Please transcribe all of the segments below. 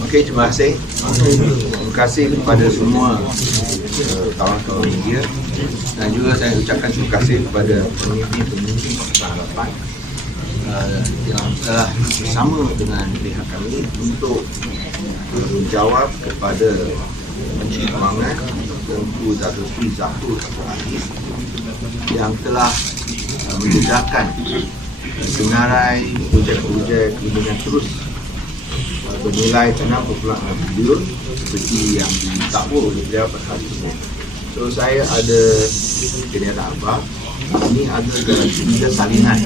Okey, terima kasih. Terima kasih kepada semua kawan-kawan media, dan juga saya ucapkan terima kasih kepada pemimpin-pemimpin Pakatan Harapan yang telah bersama dengan pihak kami untuk menjawab kepada Menteri Kewangan Tengku Dato' Sri Zafrul Abdul Aziz yang telah mendedahkan senarai projek-projek dengan terus bernilai 6.6 bilion seperti yang ditakwa oleh beliau pada hari ini. So saya ada kenyataan abang, ini ada dalam 3 salinan.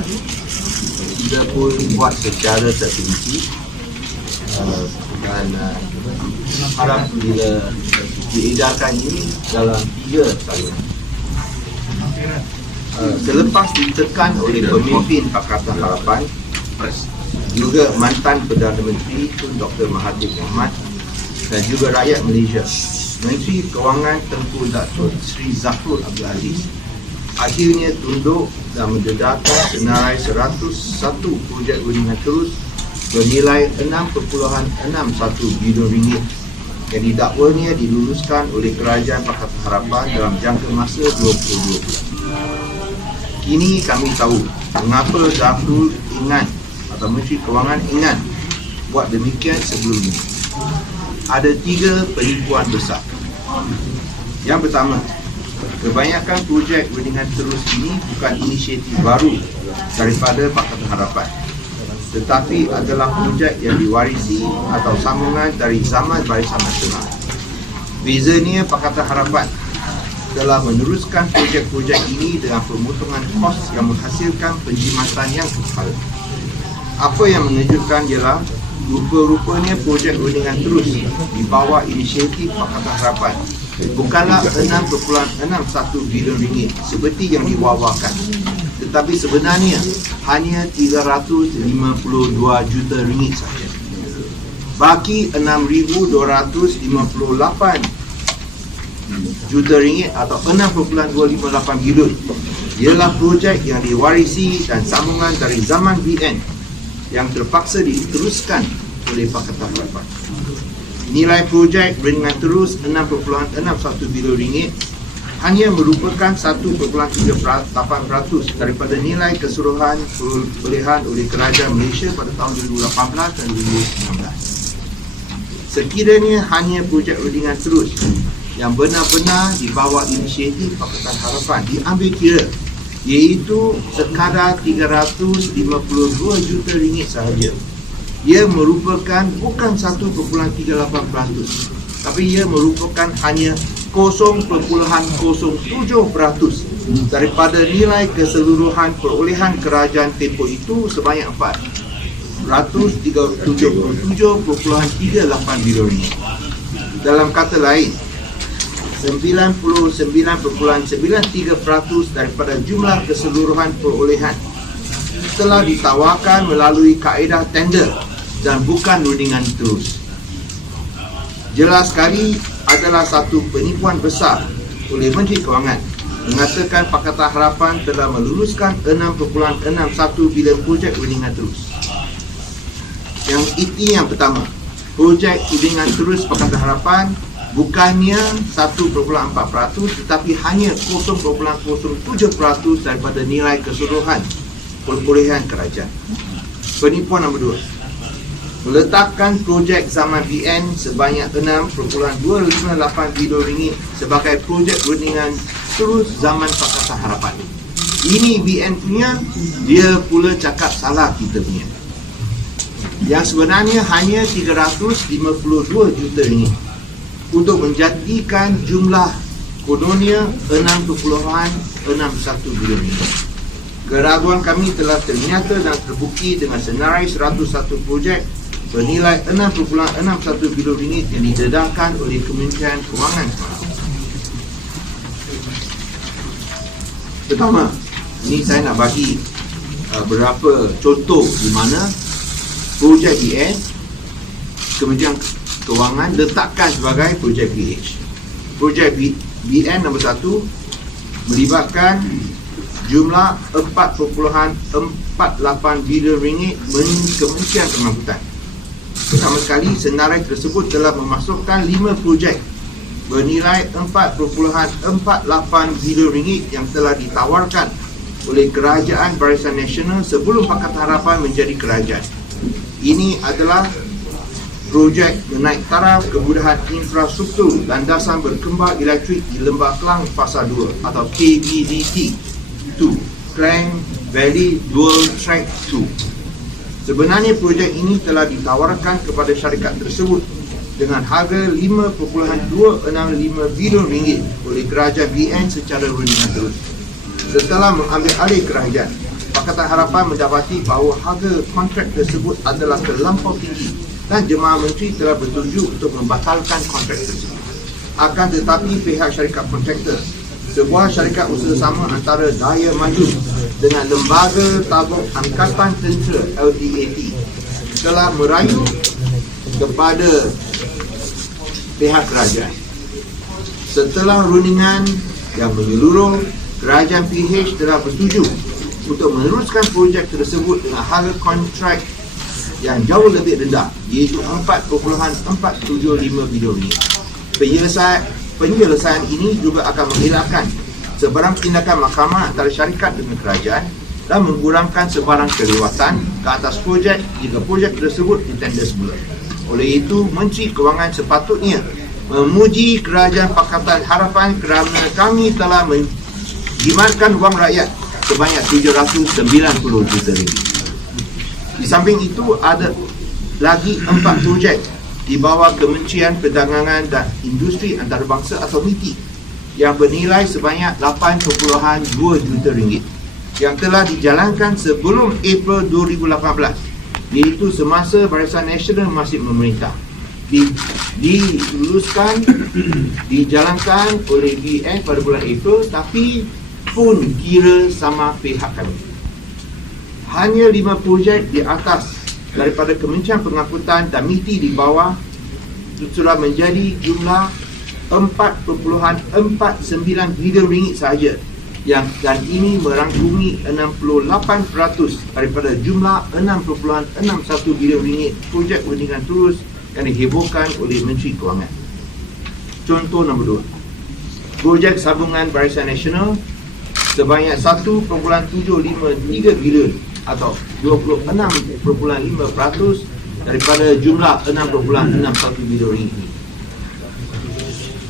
Kita pun buat secara terperinci dan harap bila diedarkan ini dalam 3 salinan. Selepas ditekan oleh pemimpin Pakatan Harapan, juga mantan Perdana Menteri Tun Dr. Mahathir Mohamad dan juga rakyat Malaysia, Menteri Kewangan Tengku Dato' Sri Zafrul Abdul Aziz akhirnya tunduk dan mendedahkan senarai 101 projek bendungan terus bernilai 6.61 bilion ringgit yang didakwanya diluluskan oleh Kerajaan Pakatan Harapan dalam jangka masa 22 bulan. Kini kami tahu mengapa Zafrul ingat atau Menteri Kewangan ingat buat demikian sebelum ini. Ada 3 penipuan besar. Yang pertama, kebanyakan projek bendungan terus ini bukan inisiatif baru daripada Pakatan Harapan, tetapi adalah projek yang diwarisi atau sambungan dari zaman Barisan Nasional. Bezanya Pakatan Harapan telah meneruskan projek-projek ini dengan pemotongan kos yang menghasilkan penjimatan yang kekal. Apa yang mengejutkan ialah rupa-rupanya projek bendungan terus di bawah inisiatif Pakatan Harapan bukanlah 6.61 bilion ringgit seperti yang diwawakan, tetapi sebenarnya hanya 352 juta ringgit sahaja. Baki 6,258 juta ringgit atau 6.258 bilion ialah projek yang diwarisi dan sambungan dari zaman BN yang terpaksa diteruskan oleh Pakatan Harapan. Nilai projek bendungan terus 6.61 bilion ringgit hanya merupakan 1.38% daripada nilai keseluruhan perolehan oleh Kerajaan Malaysia pada tahun 2018 dan 2019. Sekiranya hanya projek bendungan terus yang benar-benar di bawah inisiatif Pakatan Harapan diambil kira, iaitu sekadar 352 juta ringgit sahaja, ia merupakan bukan 1.38%, tapi ia merupakan hanya 0.07% daripada nilai keseluruhan perolehan kerajaan tempoh itu sebanyak 477.38 bilion ringgit. Dalam kata lain, 99.93% daripada jumlah keseluruhan perolehan telah ditawarkan melalui kaedah tender dan bukan rundingan terus. Jelas sekali adalah satu penipuan besar oleh Menteri Kewangan mengatakan Pakatan Harapan telah meluluskan 6.61 bilion projek rundingan terus. Yang itu yang pertama, projek rundingan terus Pakatan Harapan bukannya 1.4% tetapi hanya 0.07% daripada nilai keseluruhan perolehan kerajaan. Penipuan nombor 2, meletakkan projek zaman BN sebanyak 6.258 bilion ringgit sebagai projek rundingan terus zaman Pakatan Harapan. Ini BN punya, dia pula cakap salah kita punya. Yang sebenarnya hanya 352 juta ringgit untuk menjadikan jumlah kononnya 6.61 bilion ringgit. Keraguan kami telah ternyata dan terbukti dengan senarai 101 projek bernilai 6.61 bilion ringgit yang didedahkan oleh Kementerian Kewangan. Pertama, ini saya nak bagi beberapa contoh di mana projek BN Kementerian Kewangan letakkan sebagai projek BH. Projek BN nombor 1 melibatkan jumlah 4.48 bilion ringgit Kementerian Pemangkutan. Pertama sekali, senarai tersebut telah memasukkan 5 projek bernilai 4.48 bilion ringgit yang telah ditawarkan oleh Kerajaan Barisan Nasional sebelum Pakatan Harapan menjadi kerajaan. Ini adalah projek menaik taraf kemudahan infrastruktur landasan berkembang elektrik di Lembah Kelang Fasa 2 atau KVDT 2, Klang Valley Dual Track 2. Sebenarnya projek ini telah ditawarkan kepada syarikat tersebut dengan harga 5.265 bilion ringgit oleh Kerajaan BN secara rundingan terus. Setelah mengambil alih kerajaan, Pakatan Harapan mendapati bahawa harga kontrak tersebut adalah terlampau tinggi dan Jemaah Menteri telah bersetuju untuk membatalkan kontrak tersebut. Akan tetapi pihak syarikat kontraktor, sebuah syarikat usaha sama antara Daya Maju dengan Lembaga Tabung Angkatan Tentera LTAT, telah merayu kepada pihak kerajaan. Setelah rundingan yang menyeluruh, Kerajaan PH telah bersetuju untuk meneruskan projek tersebut dengan harga kontrak yang jauh lebih rendah, iaitu 4.475 bilion ringgit. Penyelesaian ini juga akan mengelakkan sebarang tindakan mahkamah antara syarikat dengan kerajaan dan mengurangkan sebarang kelewatan ke atas projek jika projek tersebut ditender semula. Oleh itu, Menteri Kewangan sepatutnya memuji Kerajaan Pakatan Harapan kerana kami telah menjimatkan wang rakyat sebanyak 790 juta ringgit. Di samping itu, ada lagi 4 projek di bawah Kementerian Perdagangan dan Industri Antarabangsa atau MITI yang bernilai sebanyak 8.2 juta ringgit yang telah dijalankan sebelum April 2018, iaitu semasa Barisan Nasional masih memerintah. Dijalankan oleh BN pada bulan April, tapi pun kira sama pihak kami. Hanya 5 projek di atas daripada Kementerian Pengangkutan dan MITI di bawah sudah menjadi jumlah 4.49 bilion ringgit sahaja, dan ini merangkumi 68% daripada jumlah 6.61 bilion ringgit projek rundingan terus yang dihebohkan oleh Menteri Kewangan. Contoh nombor 2, projek sambungan Barisan Nasional sebanyak 1.753 bilion atau 26.5% daripada jumlah 6.61 bilion ringgit.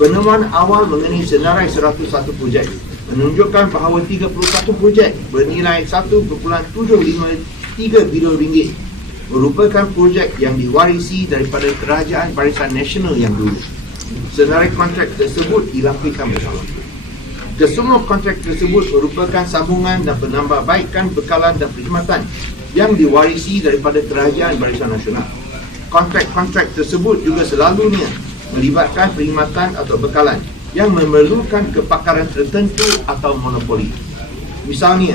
Penemuan awal mengenai senarai 101 projek menunjukkan bahawa 31 projek bernilai 1.753 bilion ringgit merupakan projek yang diwarisi daripada Kerajaan Barisan Nasional yang dulu. Senarai kontrak tersebut dilampirkan bersama. Kesemua kontrak tersebut merupakan sambungan dan penambahbaikan bekalan dan perkhidmatan yang diwarisi daripada Kerajaan Barisan Nasional. Kontrak-kontrak tersebut juga selalunya melibatkan perkhidmatan atau bekalan yang memerlukan kepakaran tertentu atau monopoli. Misalnya,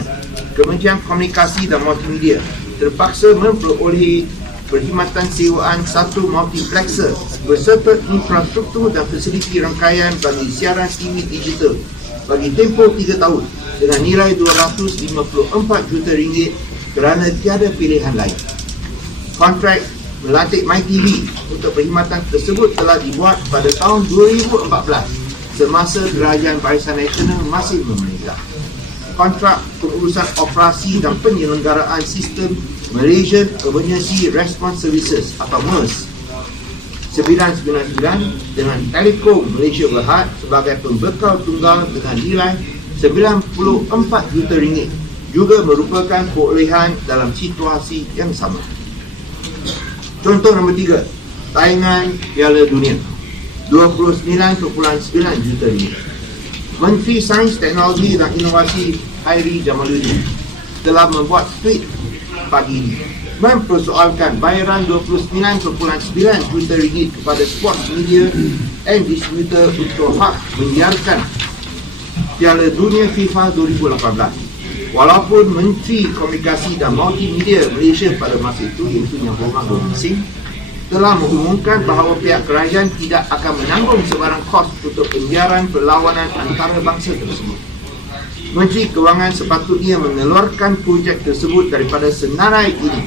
Kementerian Komunikasi dan Multimedia terpaksa memperoleh perkhidmatan sewaan satu multiplexer berserta infrastruktur dan fasiliti rangkaian bagi siaran TV digital bagi tempoh 3 tahun dengan nilai 254 juta ringgit kerana tiada pilihan lain. Kontrak melantik MyTV untuk perkhidmatan tersebut telah dibuat pada tahun 2014 semasa Kerajaan Barisan Nasional masih memerintah. Kontrak pengurusan operasi dan penyelenggaraan sistem Malaysian Emergency Response Services atau MERS 999 dengan Telekom Malaysia Berhad sebagai pembekal tunggal dengan nilai 94 juta ringgit juga merupakan perolehan dalam situasi yang sama. Contoh nombor 3, tayangan Piala Dunia 29.9 juta ringgit. Menteri Sains, Teknologi dan Inovasi Hairi Jamaluddin telah membuat tweet pagi ini mempersoalkan bayaran 29.9 juta ringgit kepada sports media and distributor untuk hak menyiarkan Piala Dunia FIFA 2018. Walaupun Menteri Komunikasi dan Multimedia Malaysia pada masa itu, iaitu Yang Berhormat Singh, telah mengumumkan bahawa pihak kerajaan tidak akan menanggung sebarang kos untuk penyiaran perlawanan antarabangsa tersebut. Menteri Kewangan sepatutnya mengeluarkan projek tersebut daripada senarai ini,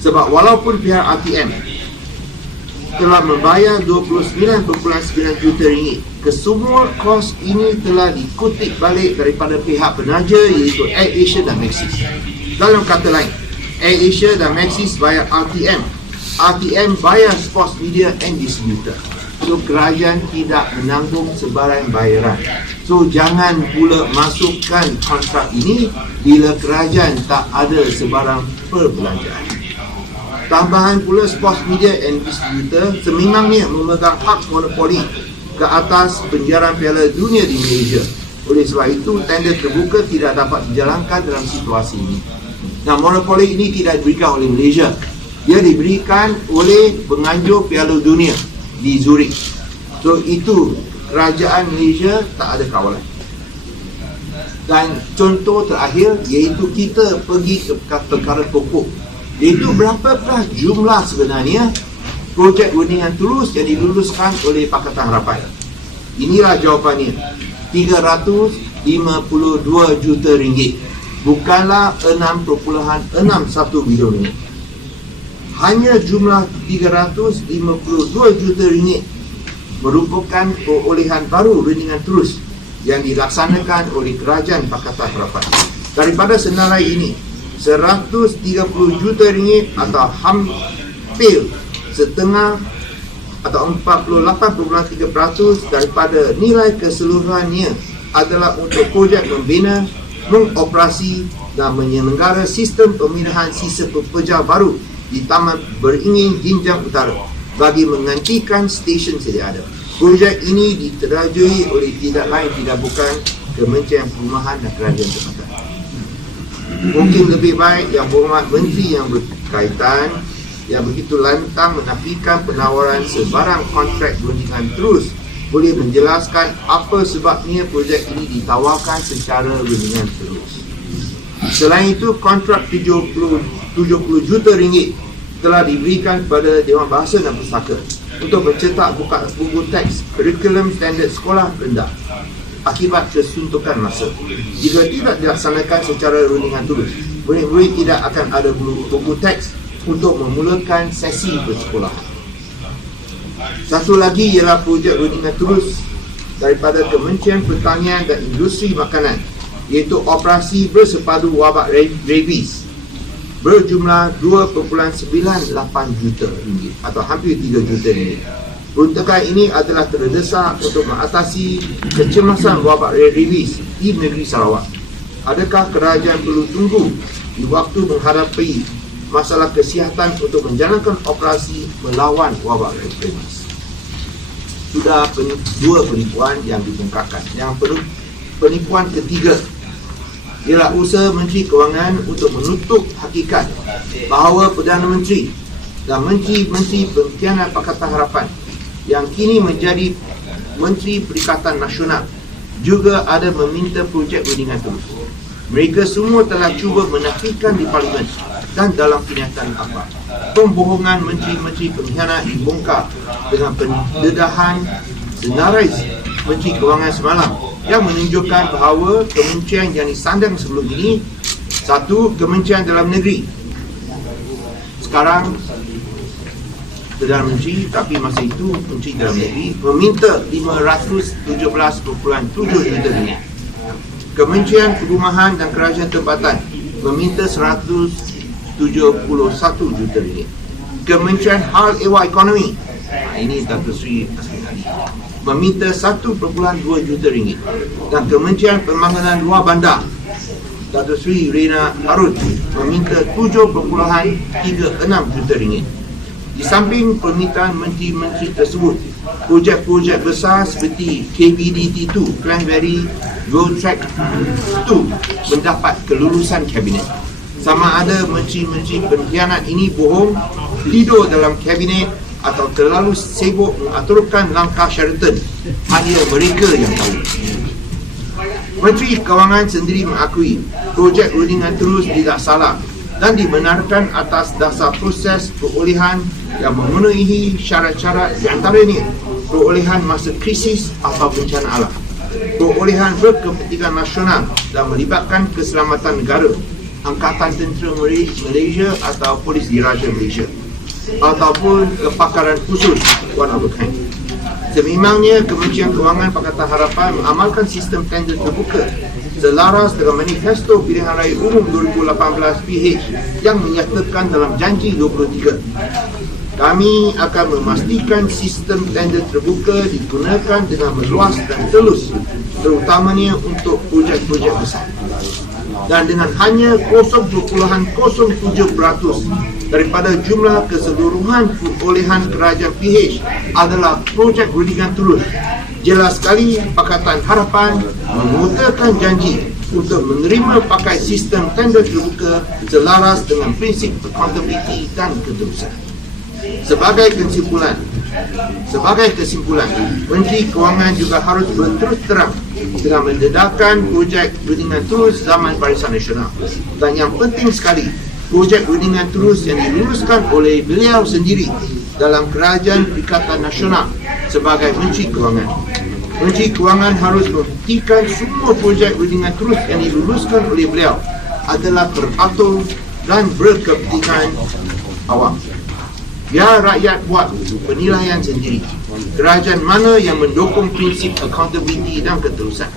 sebab walaupun pihak RTM telah membayar 29.9 juta ringgit, kesemua kos ini telah dikutip balik daripada pihak penaja, iaitu AirAsia dan Maxis. Dalam kata lain, AirAsia dan Maxis bayar RTM, RTM bayar Sports Media and Distributor. So kerajaan tidak menanggung sebarang bayaran. So jangan pula masukkan kontrak ini bila kerajaan tak ada sebarang perbelanjaan. Tambahan pula, Sports Media and Distributor sememangnya memegang hak monopoli ke atas penyiaran Piala Dunia di Malaysia. Oleh sebab itu, tender terbuka tidak dapat dijalankan dalam situasi ini. Nah, monopoli ini tidak diberikan oleh Malaysia. Dia diberikan oleh penganjur Piala Dunia di Zurich. So itu kerajaan Malaysia tak ada kawalan. Dan contoh terakhir iaitu kita pergi ke perkara pokok, iaitu berapakah jumlah sebenarnya projek rundingan Tulus yang diluluskan oleh Pakatan Harapan. Inilah jawapannya, 352 juta ringgit, bukanlah 6.61 bilion ringgit. Hanya jumlah 352 juta ringgit merupakan perolehan baru rundingan Tulus yang dilaksanakan oleh Kerajaan Pakatan Harapan. Daripada senarai ini, 130 juta ringgit atau hampir setengah atau 48.3% daripada nilai keseluruhannya adalah untuk projek membina, mengoperasi dan menyelenggara sistem pemindahan sisa pekerja baru di Taman Beringin Jinjang Utara bagi menggantikan stesen sedia ada. Projek ini diterajui oleh tidak lain tidak bukan Kementerian Perumahan dan Kerajaan Tempatan. Mungkin lebih baik Yang Berhormat Menteri yang berkaitan yang begitu lantang menafikan penawaran sebarang kontrak rundingan Tulus boleh menjelaskan apa sebabnya projek ini ditawarkan secara rundingan Tulus. Selain itu, kontrak 70 juta ringgit telah diberikan kepada Dewan Bahasa dan Pustaka untuk mencetak buku teks kurikulum standard sekolah rendah akibat kesuntukan masa. Jika tidak dilaksanakan secara rundingan Tulus, murid-murid tidak akan ada buku teks untuk memulakan sesi persekolahan. Satu lagi ialah projek rundingan Tulus daripada Kementerian Pertanian dan Industri Makanan, iaitu operasi bersepadu wabak rabies berjumlah 2.98 juta ringgit atau hampir 3 juta ringgit. Peruntukan ini adalah terdesak untuk mengatasi kecemasan wabak rabies di negeri Sarawak. Adakah kerajaan perlu tunggu di waktu menghadapi masalah kesihatan untuk menjalankan operasi melawan wabak rabies? Sudah dua penipuan yang dibongkarkan. Yang penipuan ketiga ialah usaha Menteri Kewangan untuk menutup hakikat bahawa Perdana Menteri dan Menteri-Menteri Pengkhianat Pakatan Harapan yang kini menjadi Menteri Perikatan Nasional juga ada meminta projek rundingan Tulus. Mereka semua telah cuba menafikan di Parlimen dan dalam kenyataan apa. Pembohongan Menteri-Menteri Pengkhianat dibongkar dengan pendedahan senarai Menteri Kewangan semalam yang menunjukkan bahawa kementerian yang disandang sebelum ini, satu, Kementerian Dalam Negeri, sekarang Perdana Menteri, tapi masa itu Menteri Dalam Negeri meminta 517.7 juta ringgit. Kementerian Perumahan dan Kerajaan Tempatan meminta 171 juta ringgit. Kementerian Hal Ehwal Ekonomi, ini Datuk Seri Asmin Ali, meminta 1.2 juta ringgit. Dan Kementerian Pembangunan Luar Bandar, Datuk Seri Rina Harun, meminta 7.36 juta ringgit. Di samping permintaan menteri-menteri tersebut, projek-projek besar seperti KBDT2, Cranberry Road Track 2 mendapat kelulusan kabinet. Sama ada menteri-menteri pengkhianat ini bohong, tidur dalam kabinet atau terlalu sibuk mengaturkan langkah Sheraton, hanya mereka yang tahu. Menteri Kewangan sendiri mengakui projek rundingan Tulus tidak salah dan dibenarkan atas dasar proses perolehan yang memenuhi syarat-syarat, di antaranya perolehan masa krisis atau bencana alam, perolehan berkepentingan nasional dan melibatkan keselamatan negara, Angkatan Tentera Malaysia atau Polis Diraja Malaysia, ataupun kepakaran khusus one of a kind. Sememangnya Kementerian Kewangan Pakatan Harapan mengamalkan sistem tender terbuka selaras dengan Manifesto Pilihan Raya Umum 2018 PH yang menyatakan dalam Janji 23. Kami akan memastikan sistem tender terbuka digunakan dengan meluas dan telus, terutamanya untuk projek-projek besar. Dan dengan hanya 0.07% daripada jumlah keseluruhan perolehan kerajaan PH adalah projek rundingan terus. Jelas sekali Pakatan Harapan mengutarakan janji untuk menerima pakai sistem tender terbuka selaras dengan prinsip accountability dan keterusan. Sebagai kesimpulan, Menteri Kewangan juga harus berterus terang dengan mendedahkan projek rundingan terus zaman Barisan Nasional. Dan yang penting sekali, projek rundingan terus yang diluluskan oleh beliau sendiri dalam Kerajaan Perikatan Nasional sebagai Menteri Kewangan. Menteri Kewangan harus membuktikan semua projek rundingan terus yang diluluskan oleh beliau adalah teratur dan berkepentingan awam. Biar rakyat buat penilaian sendiri kerajaan mana yang mendukung prinsip accountability dan keterusan.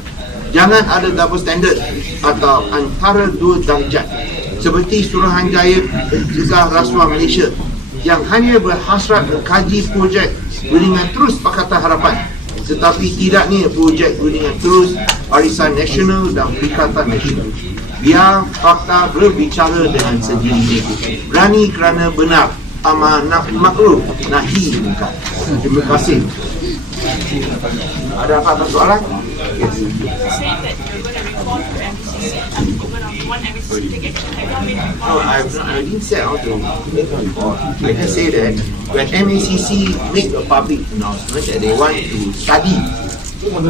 Jangan ada double standard atau antara dua darjat seperti Suruhanjaya Pencegahan Rasuah Malaysia yang hanya berhasrat mengkaji projek rundingan terus Pakatan Harapan, tetapi tidaknya projek rundingan terus Barisan Nasional dan Perikatan Nasional. Biar fakta berbicara dengan sendirinya. Berani kerana benar, amanah maklum, nahi munkar. Terima kasih. Ada apa-apa soalan? Yes. No, I didn't say how to make a report. I just say that when MACC make a public announcement that they want to study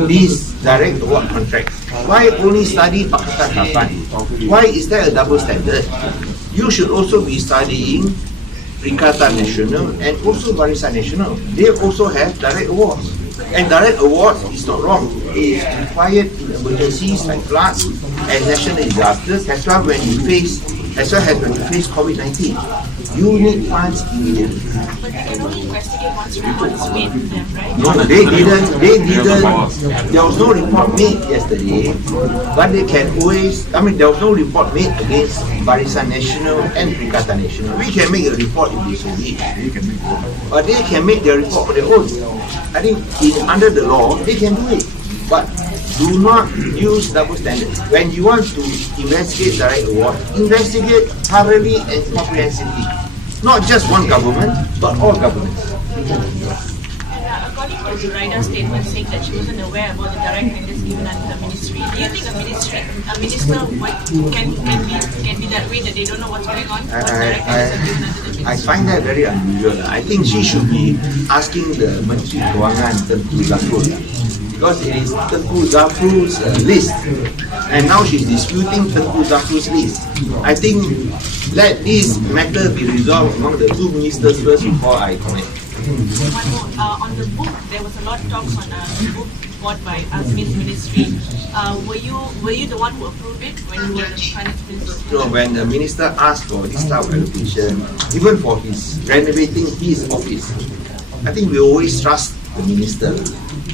this direct award contract, why only study Pakatan Harapan? Why is there a double standard? You should also be studying Perikatan Nasional and also Barisan Nasional. They also have direct awards. And direct awards is not wrong. It is required in emergencies like floods and national disasters, as well when you face COVID-19. You need funds immediately. But they can only investigate once report is made to them, right? No, they didn't. There was no report made yesterday, but they can always. There was no report made against Barisan Nasional and Perikatan Nasional. We can make a report if they so wish, but they can make their report for their own. I think under the law they can do it, but do not use double standards. When you want to investigate direct award, investigate thoroughly and comprehensively. Not just one government, but all governments. And according to Zuraida's statement saying that she wasn't aware about the direct tenders given under her ministry, do you think a minister can be that way, that they don't know what's going on? What direct tenders are given under the ministry? I find that very unusual. I think she should be asking the Menteri Kewangan, Tengku Zafrul, because it is Tengku Zafrul's list, and now she's disputing Tengku Zafrul's list. I think let this matter be resolved among the two ministers first before I comment. One more, on the book, there was a lot of talks on a book bought by Azmin's ministry. Were you the one who approved it when you were the finance minister? So when the minister asked for this type of allocation, even for his renovating his office, I think we always trust the minister.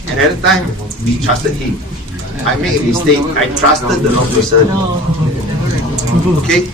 And at the time, we trusted him. I made a mistake. I trusted the wrong person. Okay?